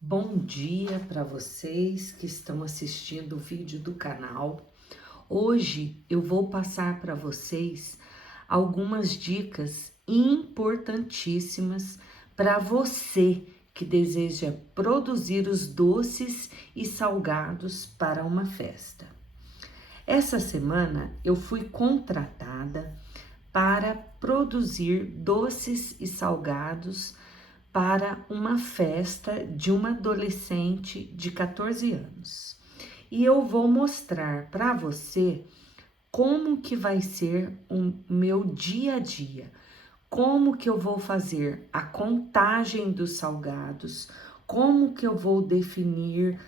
Bom dia para vocês que estão assistindo o vídeo do canal. Hoje eu vou passar para vocês algumas dicas importantíssimas para você que deseja produzir os doces e salgados para uma festa. Essa semana eu fui contratada para produzir doces e salgados para uma festa de uma adolescente de 14 anos. E eu vou mostrar para você como que vai ser o meu dia a dia, como que eu vou fazer a contagem dos salgados, como que eu vou definir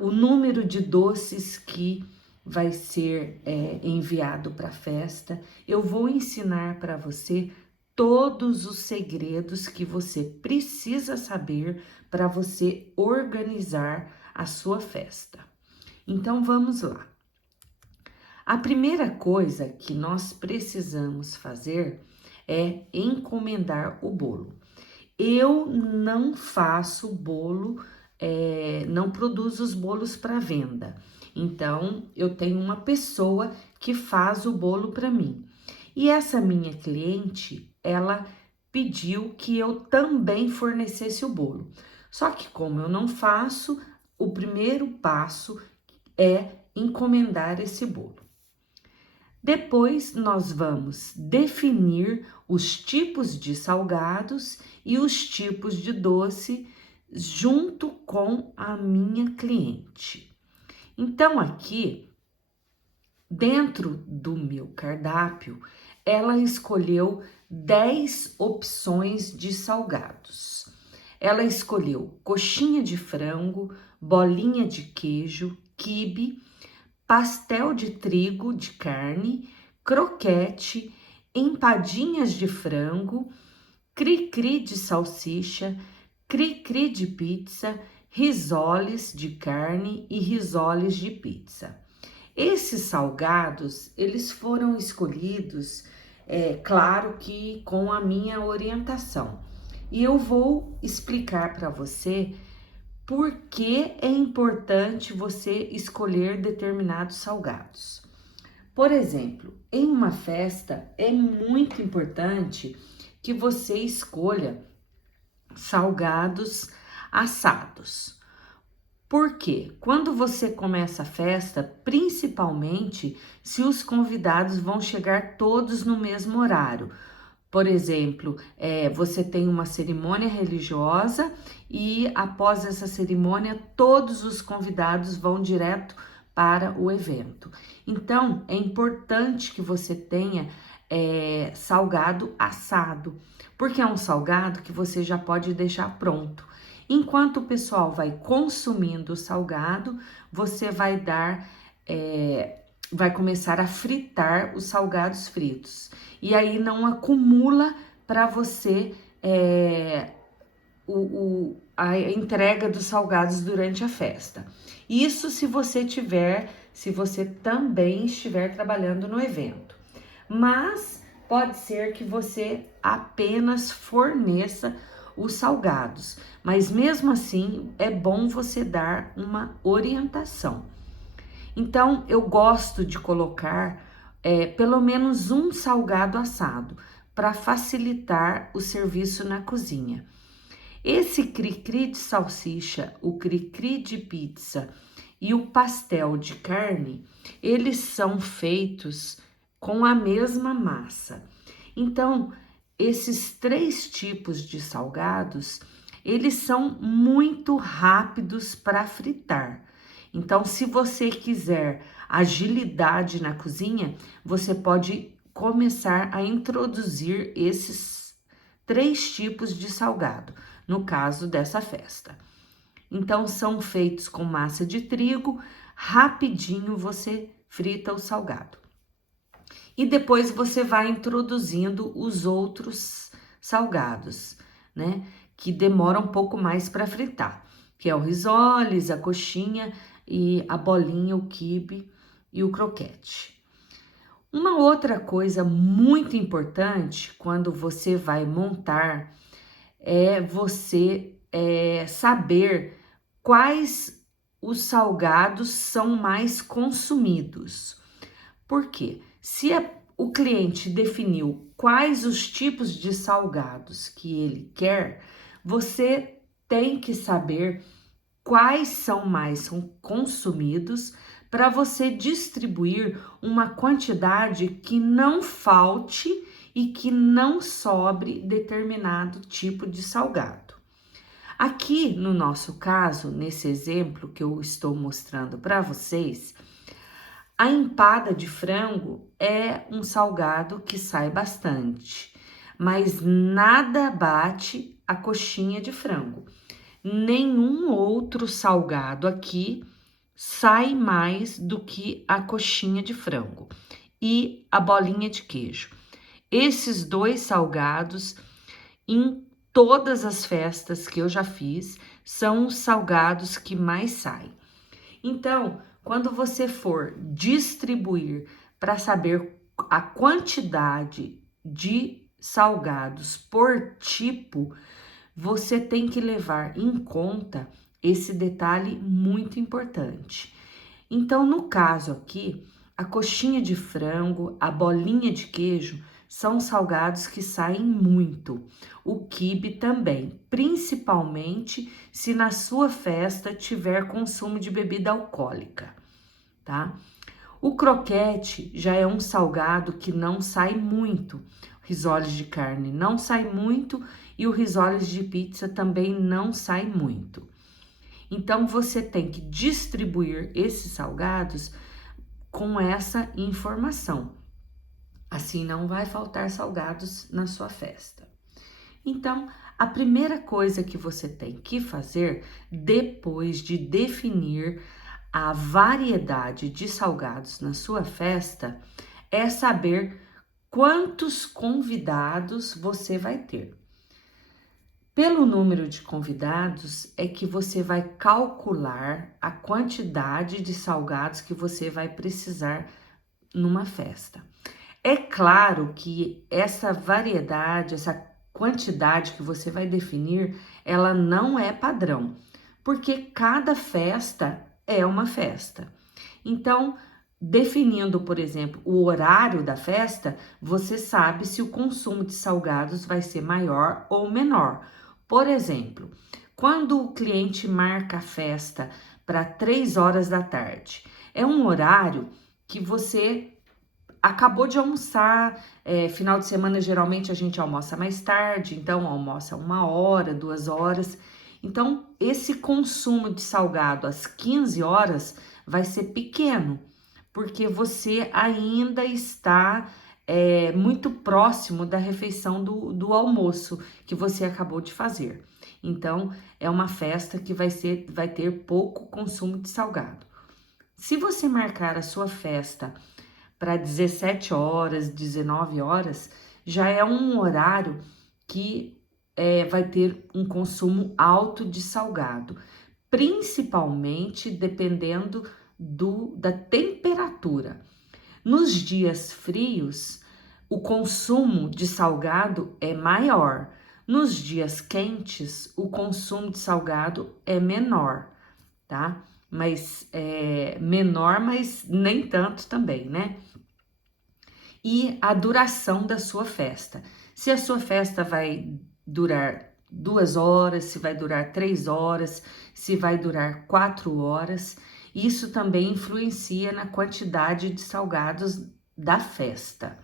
o número de doces que vai ser enviado para a festa. Eu vou ensinar para você todos os segredos que você precisa saber para você organizar a sua festa. Então vamos lá. A primeira coisa que nós precisamos fazer é encomendar o bolo. Eu não faço bolo, não produzo os bolos para venda. Então, eu tenho uma pessoa que faz o bolo para mim. E essa minha cliente, ela pediu que eu também fornecesse o bolo. Só que como eu não faço, o primeiro passo é encomendar esse bolo. Depois nós vamos definir os tipos de salgados e os tipos de doce junto com a minha cliente. Então aqui, dentro do meu cardápio, ela escolheu 10 opções de salgados. Ela escolheu coxinha de frango, bolinha de queijo, quibe, pastel de trigo de carne, croquete, empadinhas de frango, cri-cri de salsicha, cri-cri de pizza, risoles de carne e risoles de pizza. Esses salgados, eles foram escolhidos, claro que com a minha orientação. E eu vou explicar para você por que é importante você escolher determinados salgados. Por exemplo, em uma festa é muito importante que você escolha salgados assados. Porque quando você começa a festa, principalmente se os convidados vão chegar todos no mesmo horário. Por exemplo, você tem uma cerimônia religiosa e após essa cerimônia, todos os convidados vão direto para o evento. Então, é importante que você tenha salgado assado, porque é um salgado que você já pode deixar pronto. Enquanto o pessoal vai consumindo o salgado, você vai começar a fritar os salgados fritos. E aí não acumula para você a entrega dos salgados durante a festa. Isso se você também estiver trabalhando no evento. Mas pode ser que você apenas forneça os salgados, mas mesmo assim é bom você dar uma orientação. Então eu gosto de colocar pelo menos um salgado assado para facilitar o serviço na cozinha. Esse cri-cri de salsicha, o cri-cri de pizza e o pastel de carne, eles são feitos com a mesma massa. Então, esses 3 tipos de salgados, eles são muito rápidos para fritar. Então, se você quiser agilidade na cozinha, você pode começar a introduzir esses 3 tipos de salgado, no caso dessa festa. Então, são feitos com massa de trigo, rapidinho você frita o salgado. E depois você vai introduzindo os outros salgados, né? Que demoram um pouco mais para fritar, que é o risoles, a coxinha e a bolinha, o quibe e o croquete. Uma outra coisa muito importante quando você vai montar é você saber quais os salgados são mais consumidos. Por quê? Se o cliente definiu quais os tipos de salgados que ele quer, você tem que saber quais são mais consumidos para você distribuir uma quantidade que não falte e que não sobre determinado tipo de salgado. Aqui no nosso caso, nesse exemplo que eu estou mostrando para vocês, a empada de frango é um salgado que sai bastante, mas nada bate a coxinha de frango. Nenhum outro salgado aqui sai mais do que a coxinha de frango e a bolinha de queijo. Esses dois salgados, em todas as festas que eu já fiz, são os salgados que mais saem. Então, quando você for distribuir para saber a quantidade de salgados por tipo, você tem que levar em conta esse detalhe muito importante. Então, no caso aqui, a coxinha de frango, a bolinha de queijo são salgados que saem muito. O quibe também, principalmente se na sua festa tiver consumo de bebida alcoólica, tá? O croquete já é um salgado que não sai muito. Risoles de carne não sai muito e o risoles de pizza também não sai muito. Então você tem que distribuir esses salgados com essa informação. Assim não vai faltar salgados na sua festa. Então, a primeira coisa que você tem que fazer depois de definir a variedade de salgados na sua festa é saber quantos convidados você vai ter. Pelo número de convidados é que você vai calcular a quantidade de salgados que você vai precisar numa festa. É claro que essa variedade, essa quantidade que você vai definir, ela não é padrão, porque cada festa é uma festa. Então, definindo, por exemplo, o horário da festa, você sabe se o consumo de salgados vai ser maior ou menor. Por exemplo, quando o cliente marca a festa para 3 horas da tarde, é um horário que você acabou de almoçar, final de semana geralmente a gente almoça mais tarde, então almoça 1 hora, 2 horas. Então, esse consumo de salgado às 15 horas vai ser pequeno, porque você ainda está muito próximo da refeição do almoço que você acabou de fazer. Então, é uma festa que vai ter pouco consumo de salgado. Se você marcar a sua festa para 17 horas, 19 horas, já é um horário que vai ter um consumo alto de salgado, principalmente dependendo da temperatura. Nos dias frios, o consumo de salgado é maior. Nos dias quentes, o consumo de salgado é menor, tá? Mas menor, mas nem tanto também, né? E a duração da sua festa. Se a sua festa vai durar 2 horas, se vai durar 3 horas, se vai durar 4 horas, isso também influencia na quantidade de salgados da festa,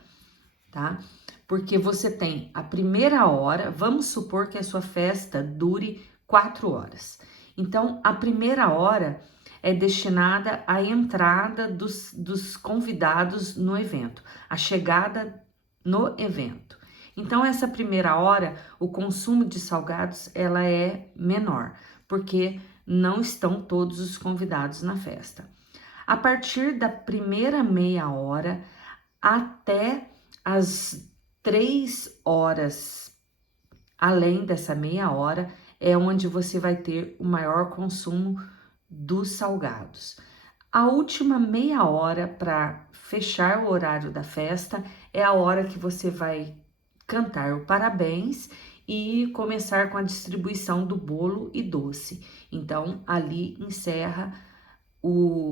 tá? Porque você tem a primeira hora, vamos supor que a sua festa dure 4 horas. Então, a primeira hora é destinada à entrada dos convidados no evento, a chegada no evento. Então, essa primeira hora, o consumo de salgados, ela é menor, porque não estão todos os convidados na festa. A partir da primeira meia hora até as 3 horas, além dessa meia hora, é onde você vai ter o maior consumo dos salgados. A última meia hora para fechar o horário da festa é a hora que você vai cantar o parabéns e começar com a distribuição do bolo e doce. Então, ali encerra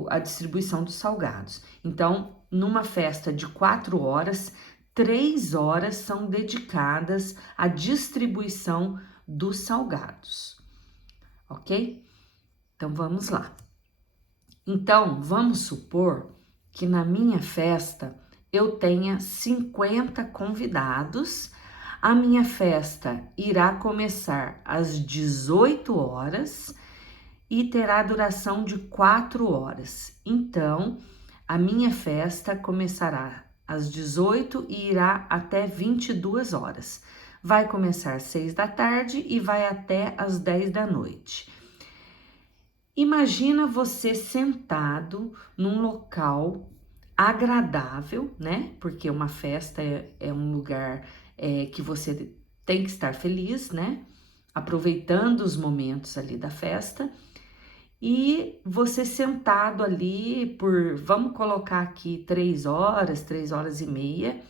a distribuição dos salgados. Então, numa festa de 4 horas, 3 horas são dedicadas à distribuição dos salgados, ok? Então, vamos lá. Então, vamos supor que na minha festa eu tenha 50 convidados. A minha festa irá começar às 18 horas e terá duração de 4 horas. Então, a minha festa começará às 18 e irá até 22 horas. Vai começar às 6 da tarde e vai até às 10 da noite. Imagina você sentado num local agradável, né? Porque uma festa é um lugar que você tem que estar feliz, né? Aproveitando os momentos ali da festa. E você sentado ali vamos colocar aqui 3 horas e meia.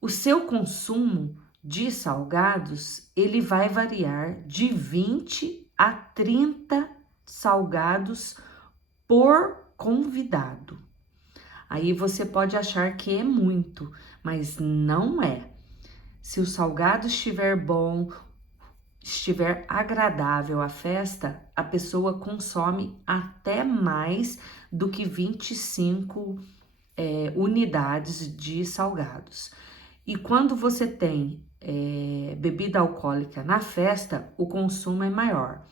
O seu consumo de salgados, ele vai variar de 20 a 30 salgados por convidado. Aí você pode achar que é muito, mas não é. Se o salgado estiver bom, estiver agradável a festa, a pessoa consome até mais do que 25 unidades de salgados. E quando você tem bebida alcoólica na festa, o consumo é maior.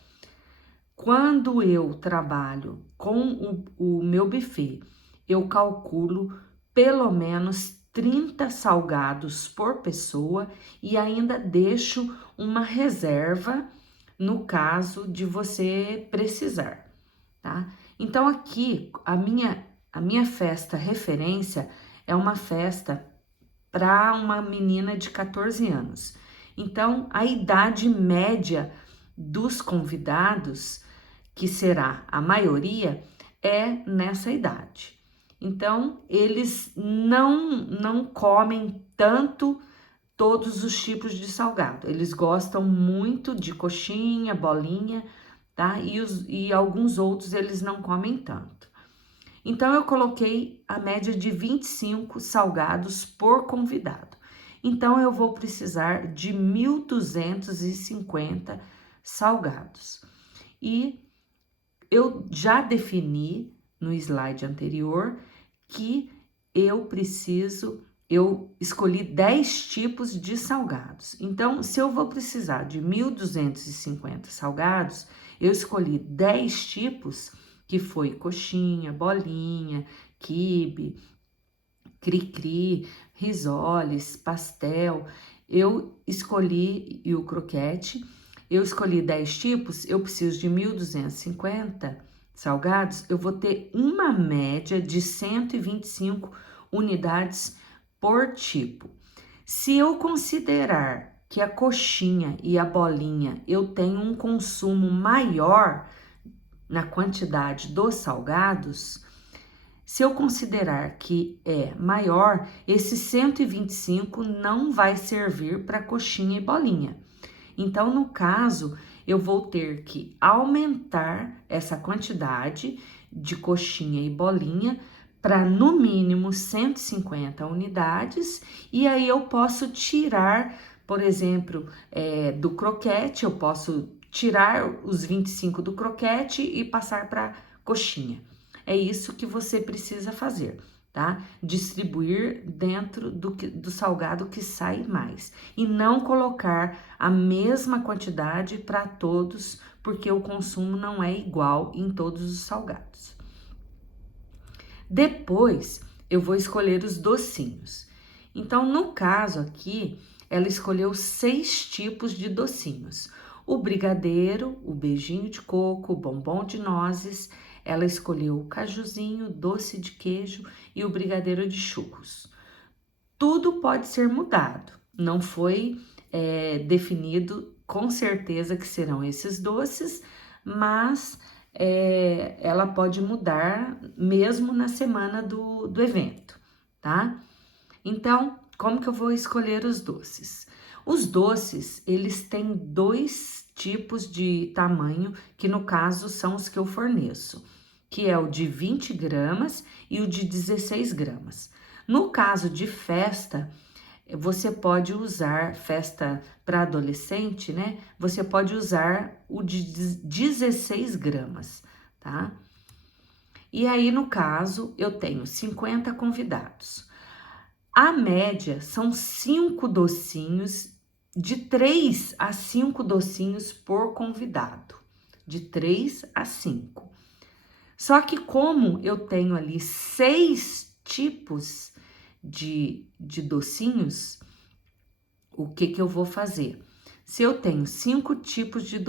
Quando eu trabalho com o meu buffet, eu calculo pelo menos 30 salgados por pessoa e ainda deixo uma reserva no caso de você precisar, tá? Então aqui a minha festa referência é uma festa para uma menina de 14 anos. Então a idade média dos convidados, que será a maioria, é nessa idade. Então, eles não comem tanto todos os tipos de salgado. Eles gostam muito de coxinha, bolinha, tá? E alguns outros eles não comem tanto. Então, eu coloquei a média de 25 salgados por convidado. Então, eu vou precisar de 1.250 salgados. E eu já defini no slide anterior que eu escolhi 10 tipos de salgados. Então, se eu vou precisar de 1.250 salgados, eu escolhi 10 tipos, que foi coxinha, bolinha, quibe, cri-cri, risoles, pastel. Eu escolhi e o croquete. Eu escolhi 10 tipos, eu preciso de 1.250 salgados, eu vou ter uma média de 125 unidades por tipo. Se eu considerar que a coxinha e a bolinha eu tenho um consumo maior na quantidade dos salgados, se eu considerar que é maior, esse 125 não vai servir para coxinha e bolinha. Então, no caso, eu vou ter que aumentar essa quantidade de coxinha e bolinha para no mínimo 150 unidades, e aí eu posso tirar, por exemplo, do croquete, eu posso tirar os 25 do croquete e passar para coxinha. É isso que você precisa fazer, tá? Distribuir dentro do salgado que sai mais. E não colocar a mesma quantidade para todos, porque o consumo não é igual em todos os salgados. Depois, eu vou escolher os docinhos. Então, no caso aqui, ela escolheu 6 tipos de docinhos. O brigadeiro, o beijinho de coco, o bombom de nozes. Ela escolheu o cajuzinho, doce de queijo e o brigadeiro de churros. Tudo pode ser mudado, não foi definido com certeza que serão esses doces, mas ela pode mudar mesmo na semana do evento, tá? Então, como que eu vou escolher os doces? Os doces, eles têm dois tipos de tamanho, que no caso são os que eu forneço, que é o de 20 gramas e o de 16 gramas. No caso de festa, você pode usar, festa para adolescente, né? Você pode usar o de 16 gramas, tá? E aí, no caso, eu tenho 50 convidados. A média são 5 docinhos, de 3 a 5 docinhos por convidado, de 3 a 5. Só que como eu tenho ali 6 tipos de docinhos, o que eu vou fazer? Se eu tenho 5 tipos de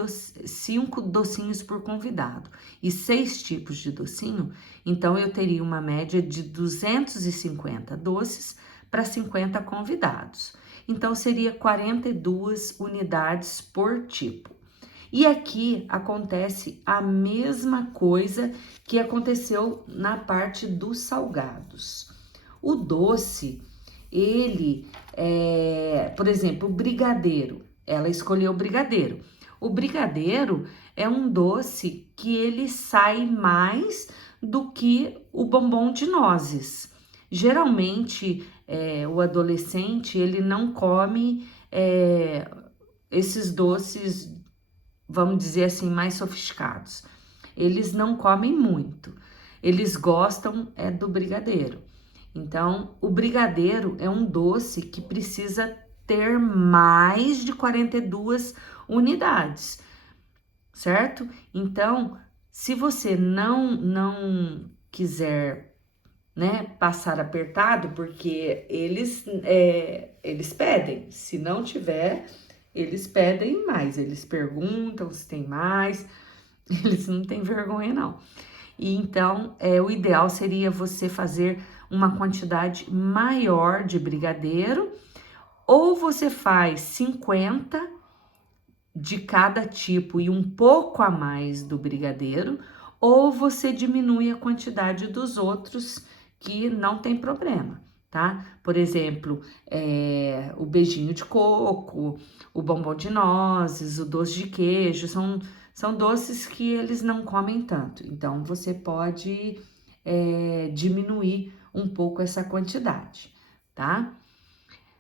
5 docinhos por convidado e 6 tipos de docinho, então eu teria uma média de 250 doces para 50 convidados. Então seria 42 unidades por tipo. E aqui acontece a mesma coisa que aconteceu na parte dos salgados. O doce, ele por exemplo, o brigadeiro, ela escolheu o brigadeiro. O brigadeiro é um doce que ele sai mais do que o bombom de nozes. Geralmente, o adolescente, ele não come esses doces, vamos dizer assim, mais sofisticados. Eles não comem muito, eles gostam do brigadeiro. Então, o brigadeiro é um doce que precisa ter mais de 42 unidades, certo? Então, se você não quiser, né, passar apertado, porque eles pedem, se não tiver, eles pedem mais, eles perguntam se tem mais, eles não têm vergonha não. E então, o ideal seria você fazer uma quantidade maior de brigadeiro, ou você faz 50 de cada tipo e um pouco a mais do brigadeiro, ou você diminui a quantidade dos outros, que não tem problema, tá? Por exemplo, o beijinho de coco, o bombom de nozes, o doce de queijo, são doces que eles não comem tanto. Então, você pode diminuir um pouco essa quantidade, tá?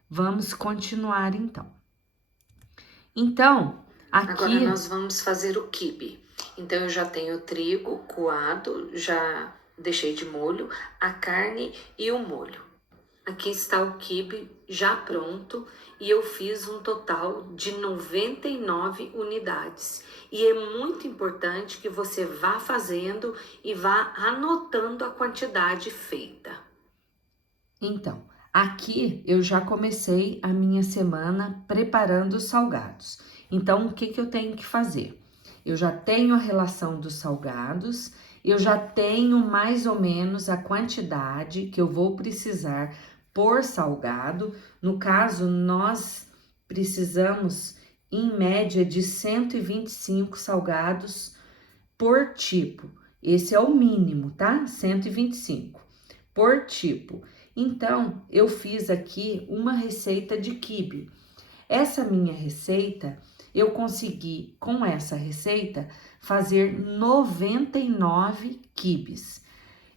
Vamos continuar então. Então, aqui... Agora nós vamos fazer o quibe. Então, eu já tenho o trigo coado, já deixei de molho, a carne e o molho. Aqui está o quibe já pronto e eu fiz um total de 99 unidades. E é muito importante que você vá fazendo e vá anotando a quantidade feita. Então, aqui eu já comecei a minha semana preparando os salgados. Então, o que eu tenho que fazer? Eu já tenho a relação dos salgados, eu já tenho mais ou menos a quantidade que eu vou precisar por salgado. No caso, nós precisamos, em média, de 125 salgados por tipo. Esse é o mínimo, tá? 125 por tipo. Então, eu fiz aqui uma receita de quibe. Essa minha receita, eu consegui, com essa receita, fazer 99 quibes.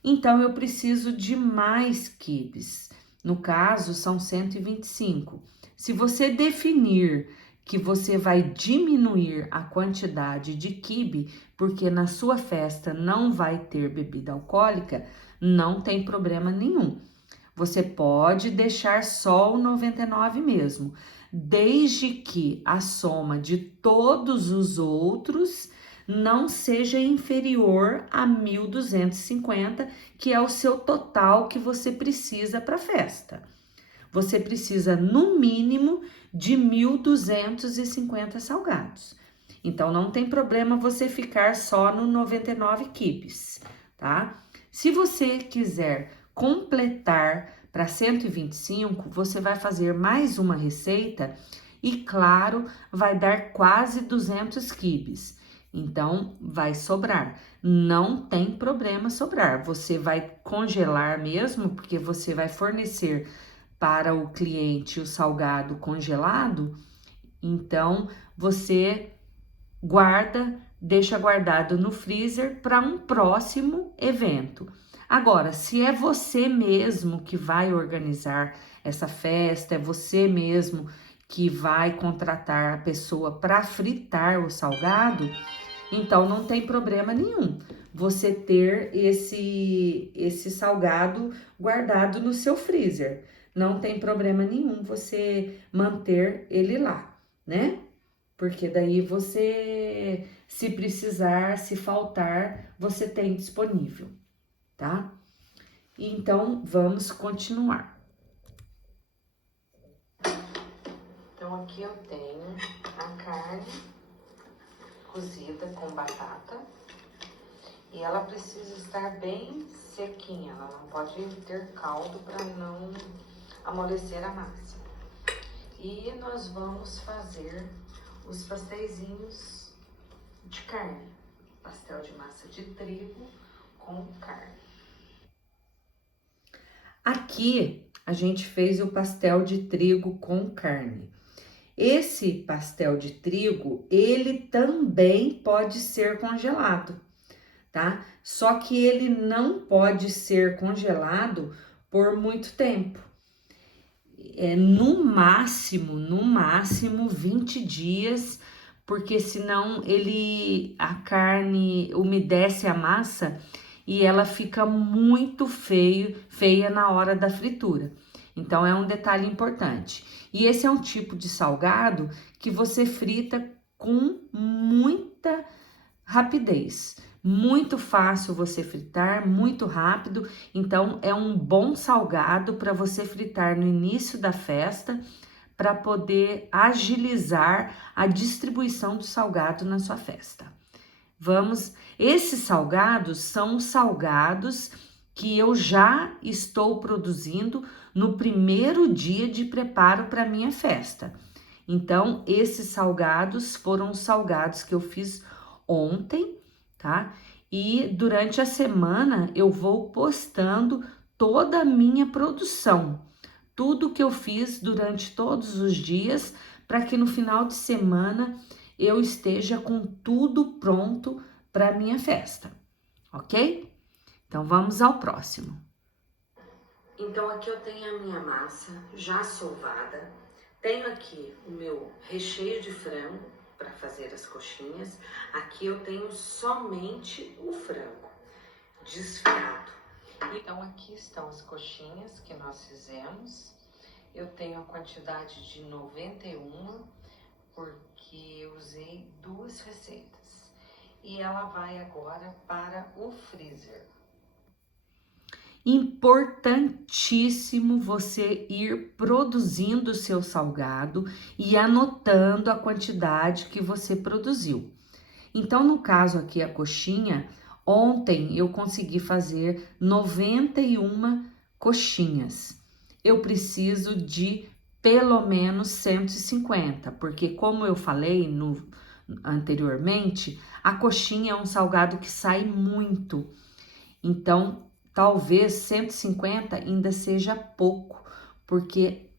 Então, eu preciso de mais quibes. No caso, são 125. Se você definir que você vai diminuir a quantidade de quibe, porque na sua festa não vai ter bebida alcoólica, não tem problema nenhum. Você pode deixar só o 99 mesmo, desde que a soma de todos os outros não seja inferior a 1.250, que é o seu total que você precisa para a festa. Você precisa, no mínimo, de 1.250 salgados. Então, não tem problema você ficar só no 99 quibes, tá? Se você quiser completar para 125, você vai fazer mais uma receita e, claro, vai dar quase 200 quibes. Então, vai sobrar. Não tem problema sobrar. Você vai congelar mesmo, porque você vai fornecer para o cliente o salgado congelado. Então, você guarda, deixa guardado no freezer para um próximo evento. Agora, se é você mesmo que vai organizar essa festa, é você mesmo que vai contratar a pessoa para fritar o salgado, então não tem problema nenhum você ter esse salgado guardado no seu freezer. Não tem problema nenhum você manter ele lá, né? Porque daí você, se precisar, se faltar, você tem disponível, tá? Então, vamos continuar. Então, aqui eu tenho a carne cozida com batata e ela precisa estar bem sequinha, ela não pode ter caldo para não amolecer a massa. E nós vamos fazer os pasteizinhos de carne, pastel de massa de trigo com carne. Aqui a gente fez o pastel de trigo com carne. Esse pastel de trigo, ele também pode ser congelado, tá? Só que ele não pode ser congelado por muito tempo. No máximo 20 dias, porque senão a carne umedece a massa e ela fica muito feia na hora da fritura. Então é um detalhe importante. E esse é um tipo de salgado que você frita com muita rapidez. Muito fácil você fritar, muito rápido. Então é um bom salgado para você fritar no início da festa, para poder agilizar a distribuição do salgado na sua festa. Esses salgados são os salgados que eu já estou produzindo no primeiro dia de preparo para minha festa. Então, esses salgados foram os salgados que eu fiz ontem, tá? E durante a semana eu vou postando toda a minha produção, tudo que eu fiz durante todos os dias, para que no final de semana eu esteja com tudo pronto para minha festa, ok? Então vamos ao próximo. Então aqui eu tenho a minha massa já sovada, tenho aqui o meu recheio de frango para fazer as coxinhas. Aqui eu tenho somente o frango desfiado. Então aqui estão as coxinhas que nós fizemos. Eu tenho a quantidade de 91, porque eu usei 2 receitas. E ela vai agora para o freezer. Importantíssimo você ir produzindo o seu salgado e anotando a quantidade que você produziu. Então, no caso aqui, a coxinha, ontem eu consegui fazer 91 coxinhas. Eu preciso de pelo menos 150, porque como eu falei anteriormente, a coxinha é um salgado que sai muito. Então, talvez 150 ainda seja pouco, porque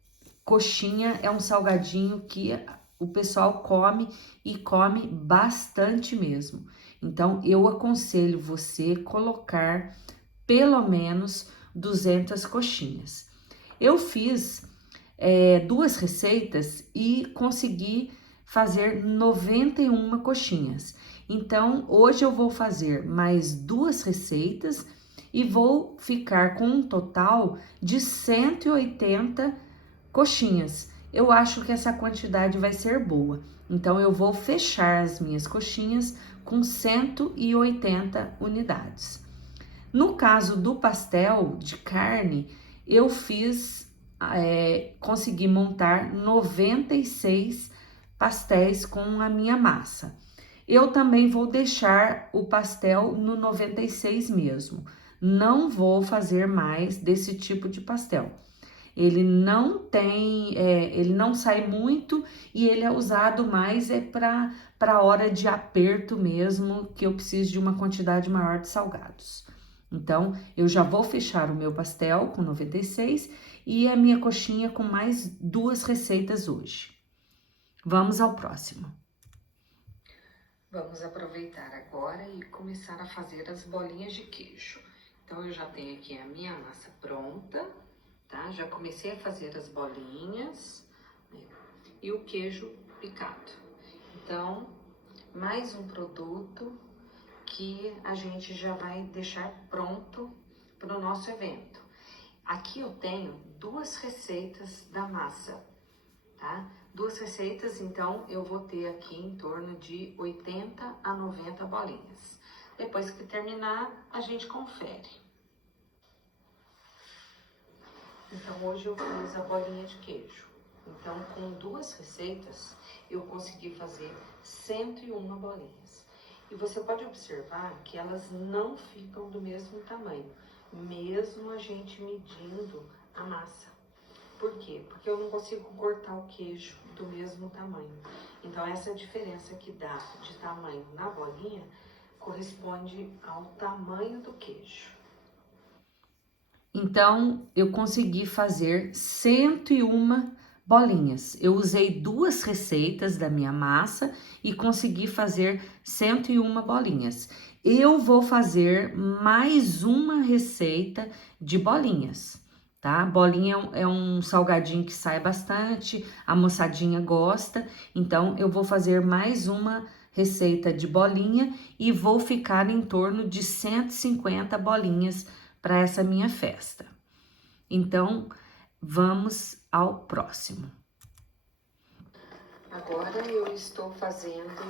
coxinha é um salgadinho que o pessoal come e come bastante mesmo. Então, eu aconselho você colocar pelo menos 200 coxinhas. Eu fiz 2 receitas e consegui fazer 91 coxinhas. Então, hoje eu vou fazer mais 2 receitas e vou ficar com um total de 180 coxinhas. Eu acho que essa quantidade vai ser boa. Então, eu vou fechar as minhas coxinhas com 180 unidades. No caso do pastel de carne, eu consegui montar 96 pastéis com a minha massa. Eu também vou deixar o pastel no 96 mesmo. Não vou fazer mais desse tipo de pastel. Ele não sai muito e ele é usado mais para hora de aperto mesmo, que eu preciso de uma quantidade maior de salgados. Então, eu já vou fechar o meu pastel com 96 e a minha coxinha com mais 2 receitas hoje. Vamos ao próximo. Vamos aproveitar agora e começar a fazer as bolinhas de queijo. Então, eu já tenho aqui a minha massa pronta, tá? Já comecei a fazer as bolinhas, né? E o queijo picado. Então, mais um produto que a gente já vai deixar pronto para o nosso evento. Aqui eu tenho 2 receitas da massa, tá? 2 receitas, então eu vou ter aqui em torno de 80 a 90 bolinhas. Depois que terminar, a gente confere. Então, hoje eu fiz a bolinha de queijo. Então, com 2 receitas, eu consegui fazer 101 bolinhas. E você pode observar que elas não ficam do mesmo tamanho, mesmo a gente medindo a massa. Por quê? Porque eu não consigo cortar o queijo do mesmo tamanho. Então, essa diferença que dá de tamanho na bolinha corresponde ao tamanho do queijo. Então, eu consegui fazer 101 bolinhas. Eu usei 2 receitas da minha massa e consegui fazer 101 bolinhas. Eu vou fazer mais uma receita de bolinhas, tá? Bolinha é um salgadinho que sai bastante, a moçadinha gosta, então eu vou fazer mais uma receita de bolinha e vou ficar em torno de 150 bolinhas para essa minha festa. Então, vamos ao próximo. Agora eu estou fazendo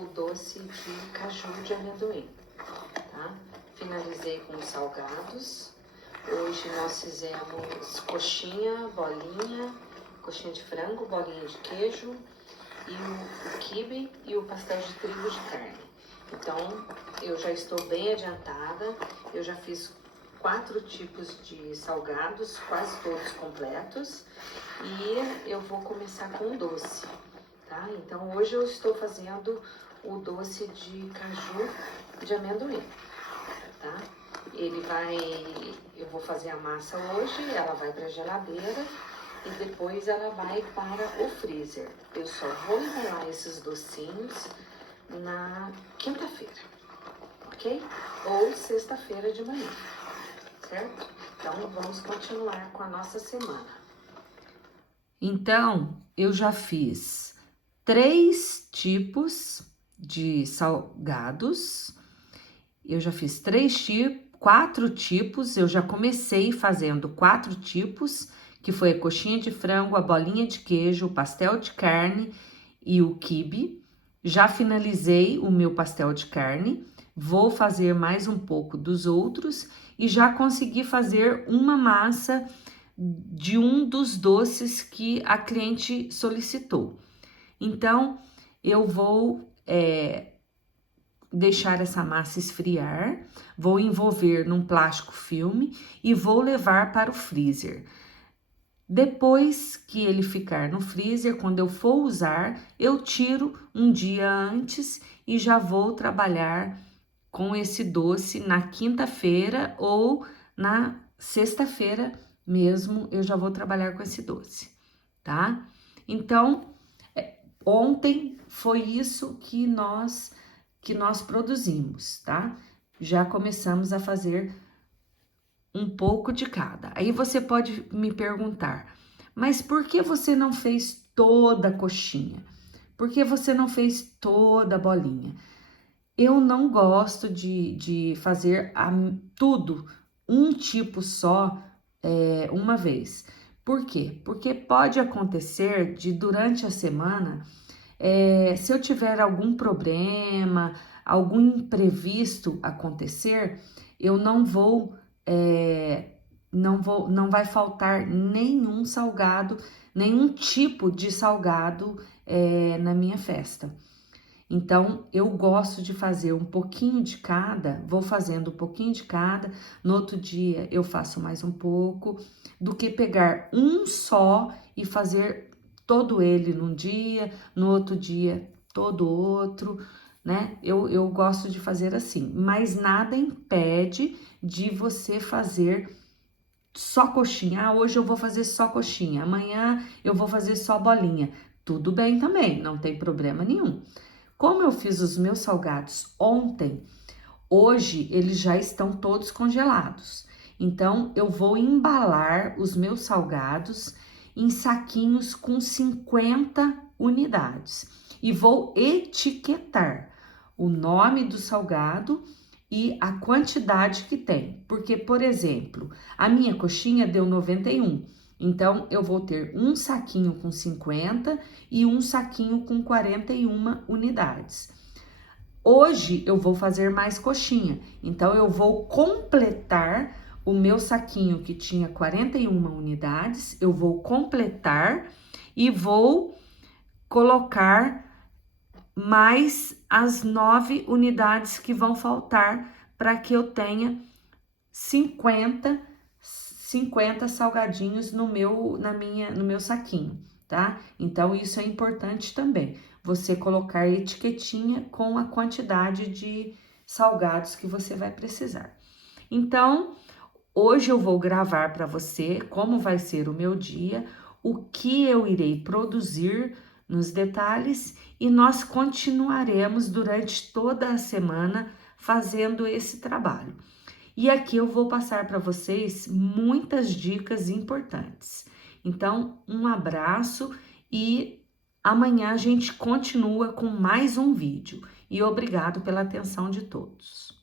o doce de caju de amendoim, tá? Finalizei com os salgados. Hoje nós fizemos coxinha, bolinha, coxinha de frango, bolinha de queijo e o quibe e o pastel de trigo de carne. Então, eu já estou bem adiantada, eu já fiz 4 tipos de salgados, quase todos completos, e eu vou começar com o doce, tá? Então, hoje eu estou fazendo o doce de caju de amendoim, tá? Eu vou fazer a massa hoje, ela vai para a geladeira e depois ela vai para o freezer. Eu só vou enrolar esses docinhos na quinta-feira, ok? Ou sexta-feira de manhã, certo? Então, vamos continuar com a nossa semana. Então, eu já fiz 3 tipos de salgados. Eu já fiz 4 tipos. Eu já comecei fazendo 4 tipos, que foi a coxinha de frango, a bolinha de queijo, o pastel de carne e o quibe. Já finalizei o meu pastel de carne. Vou fazer mais um pouco dos outros e já consegui fazer uma massa de um dos doces que a cliente solicitou. Então, eu vou deixar essa massa esfriar, vou envolver num plástico filme e vou levar para o freezer. Depois que ele ficar no freezer, quando eu for usar, eu tiro um dia antes e já vou trabalhar com esse doce na quinta-feira ou na sexta-feira mesmo, eu já vou trabalhar com esse doce, tá? Então, ontem foi isso que nós produzimos, tá? Já começamos a fazer um pouco de cada. Aí você pode me perguntar, mas por que você não fez toda a coxinha? Por que você não fez toda a bolinha? Eu não gosto de fazer tudo um tipo só uma vez. Por quê? Porque pode acontecer de durante a semana, se eu tiver algum problema, algum imprevisto acontecer, eu não vai faltar nenhum salgado, nenhum tipo de salgado na minha festa. Então, eu gosto de fazer um pouquinho de cada, vou fazendo um pouquinho de cada, no outro dia eu faço mais um pouco, do que pegar um só e fazer todo ele num dia, no outro dia todo outro, né? Eu gosto de fazer assim, mas nada impede de você fazer só coxinha. Ah, hoje eu vou fazer só coxinha, amanhã eu vou fazer só bolinha. tudo bem também, não tem problema nenhum. Como eu fiz os meus salgados ontem, hoje eles já estão todos congelados. Então, eu vou embalar os meus salgados em saquinhos com 50 unidades e vou etiquetar o nome do salgado e a quantidade que tem. Porque, por exemplo, a minha coxinha deu 91. Então, eu vou ter um saquinho com 50 e um saquinho com 41 unidades. Hoje eu vou fazer mais coxinha, então eu vou completar o meu saquinho que tinha 41 unidades, eu vou completar e vou colocar mais as 9 unidades que vão faltar para que eu tenha 50 salgadinhos no meu saquinho, tá? Então, isso é importante também, você colocar etiquetinha com a quantidade de salgados que você vai precisar. Então, hoje eu vou gravar para você como vai ser o meu dia, o que eu irei produzir nos detalhes e nós continuaremos durante toda a semana fazendo esse trabalho. E aqui eu vou passar para vocês muitas dicas importantes. Então, um abraço e amanhã a gente continua com mais um vídeo. E obrigado pela atenção de todos.